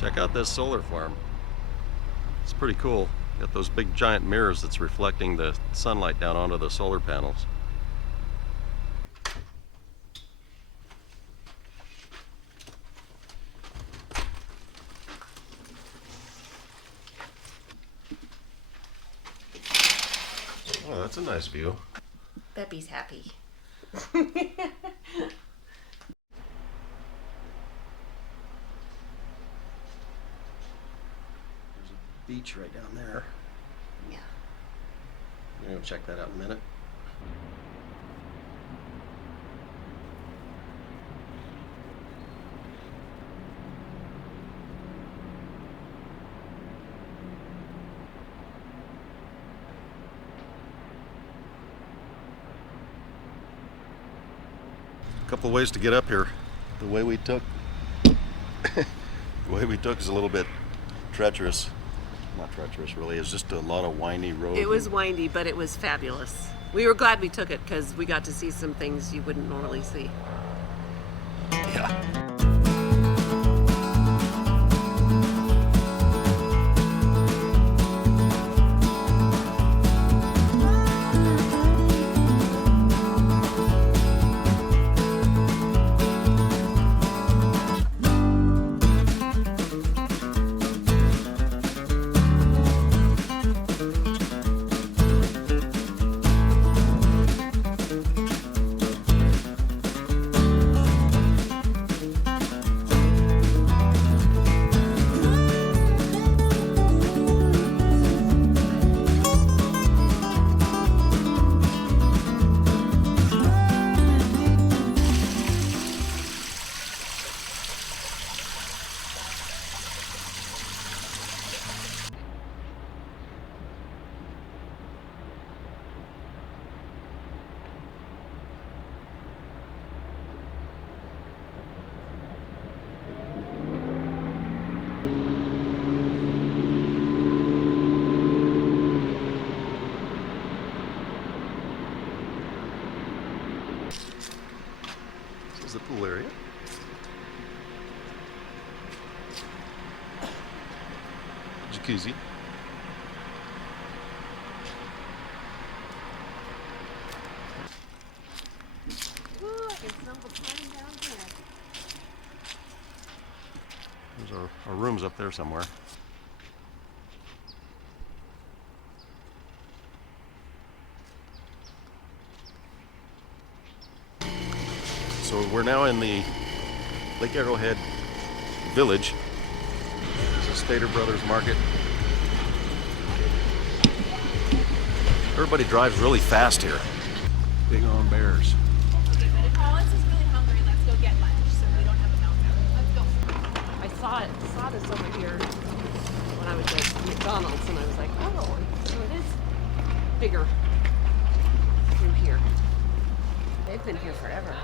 Check out this solar farm. It's pretty cool. Got those big giant mirrors that's reflecting the sunlight down onto the solar panels. Oh, that's a nice view. Beppy's happy. There's a beach right down there. Yeah. I'm gonna check that out in a minute. Couple of ways to get up here. The way we took is a little bit treacherous. Not treacherous really, it's just a lot of windy roads. It was windy, but it was fabulous. We were glad we took it because we got to see some things you wouldn't normally see. Yeah. This is the pool area. Jacuzzi. Ooh, I can smell the pine down here. There's our rooms up there somewhere. So we're now in the Lake Arrowhead village. This is Stater Brothers Market. Everybody drives really fast here. Big on bears. Collins is really hungry. Let's go get lunch so we don't have a meltdown. Let's go. I saw this over here when I was at McDonald's, and I was like, oh, so it is bigger through here. They've been here forever.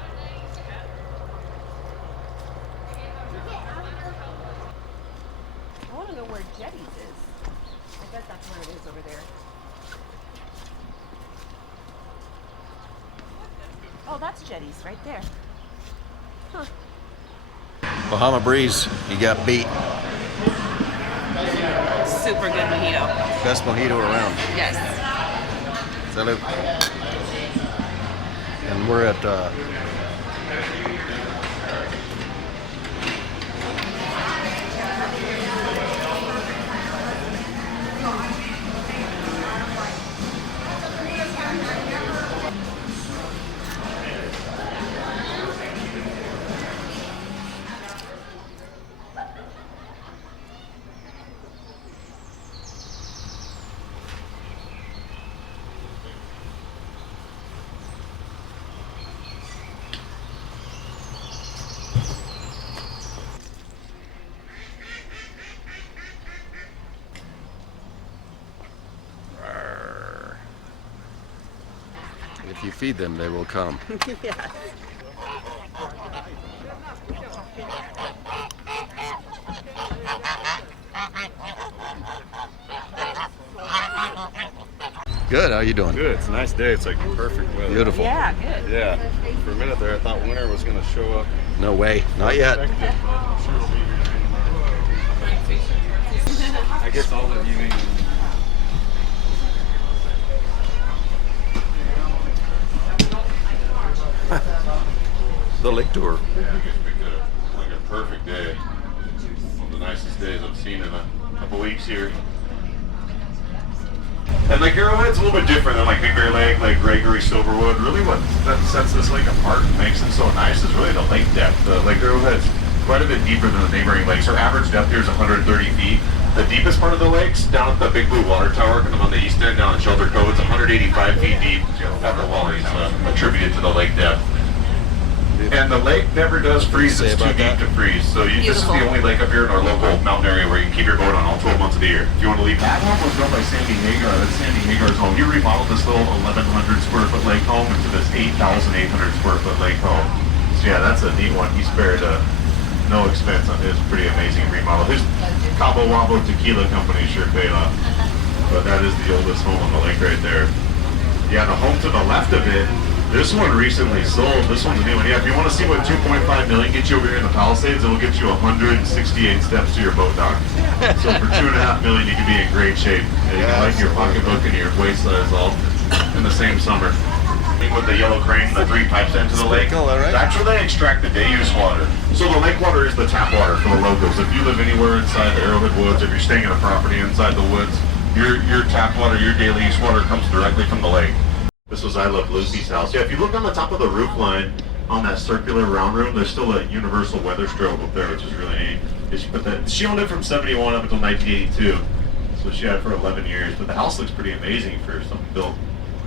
I want to know where Jetties is. I bet that's where it is over there. Oh, that's Jetties right there. Huh. Bahama Breeze, you got beat. Super good mojito. Best mojito around. Yes. Salud. And we're at if you feed them, they will come. Yeah. Good, how you doing? Good. It's a nice day. It's like perfect weather. Beautiful. Yeah, good. Yeah. For a minute there, I thought winter was going to show up. No way, not yet. I guess all the viewing. The lake tour. Yeah, I just picked like a perfect day. One of the nicest days I've seen in a couple weeks here. And like Arrowhead's a little bit different than like Big Bear Lake, like Gregory, Silverwood. Really what that sets this lake apart and makes it so nice is really the lake depth. Lake Arrowhead's quite a bit deeper than the neighboring lakes. Our average depth here is 130 feet. The deepest part of the lake's down at the Big Blue Water Tower, kind of on the east end down in Shelter Cove. It's 185 feet deep. Water quality is attributed to the lake depth. And the lake never does freeze. It's too deep to freeze. So this is the only lake up here in our local mountain area where you can keep your boat on all 12 months of the year. If you want to leave. That home was built by Sandy Hagar. That's Sandy Hagar's home. He remodeled this little 1,100 square foot lake home into this 8,800 square foot lake home. So yeah, that's a neat one. He spared no expense on his pretty amazing remodel. His Cabo Wabo Tequila company sure paid off. But that is the oldest home on the lake right there. Yeah, the home to the left of it, this one recently sold. This one's a new one. Yeah, if you want to see what 2.5 million gets you over here in the Palisades, it'll get you 168 steps to your boat dock. So for 2.5 million, you can be in great shape. And you can lighten your pocketbook and your waist size all in the same summer. With the yellow crane, the 3 pipes into the lake, that's where they extract the day-use water. So the lake water is the tap water for the locals. If you live anywhere inside the Arrowhead woods, if you're staying in a property inside the woods, your tap water, your daily use water comes directly from the lake. This was I Love Lucy's house. Yeah, if you look on the top of the roof line on that circular round room, there's still a universal weather strobe up there, which is really neat. She owned it from 71 up until 1982, so she had it for 11 years. But the house looks pretty amazing for something built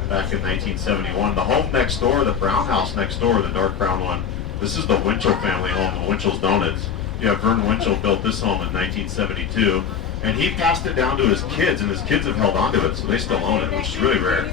back in 1971. The home next door, the brown house next door, the dark brown one, this is the Winchell family home, the Winchell's Donuts. Yeah, Vern Winchell built this home in 1972. And he passed it down to his kids, and his kids have held onto it, so they still own it, which is really rare.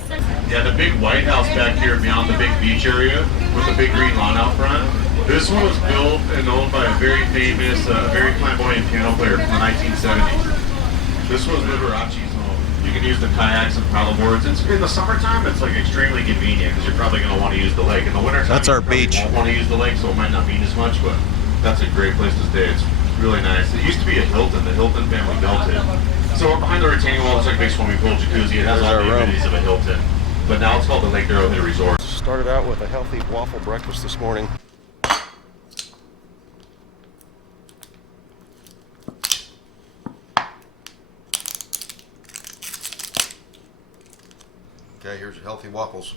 Yeah, the big White House back here beyond the big beach area with the big green lawn out front. This one was built and owned by a very famous, very flamboyant piano player from the 1970s. This was Liberace's home. You can use the kayaks and paddleboards. In the summertime, it's like extremely convenient because you're probably going to want to use the lake. In the wintertime, That's our you probably beach. won't want to use the lake, so it might not mean as much, but that's a great place to stay. It's really nice. It used to be a Hilton. The Hilton family built it. So behind the retaining wall, it's like a big swimming pool, jacuzzi. It has all the amenities of a Hilton. But now it's called the Lake Arrowhead Resort. Started out with a healthy waffle breakfast this morning. Okay, here's your healthy waffles.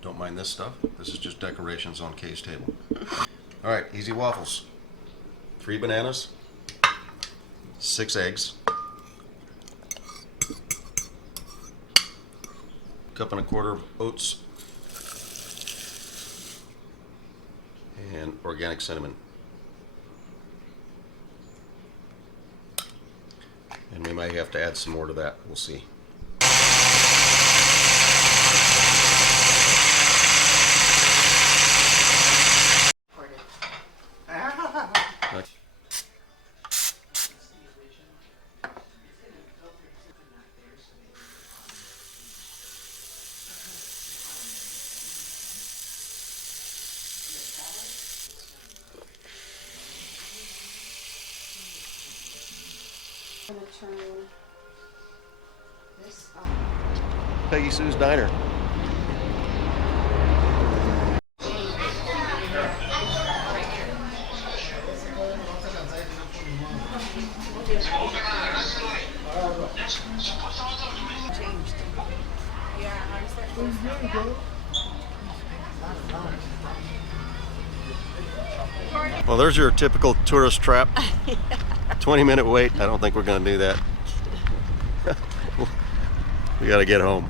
Don't mind this stuff. This is just decorations on Kay's table. All right, easy waffles. 3 bananas, 6 eggs, 1.25 cups oats, and organic cinnamon. And we might have to add some more to that. We'll see. I'm gonna turn this on. Peggy Sue's Diner. Well, there's your typical tourist trap. 20-minute wait. I don't think we're going to do that. We got to get home.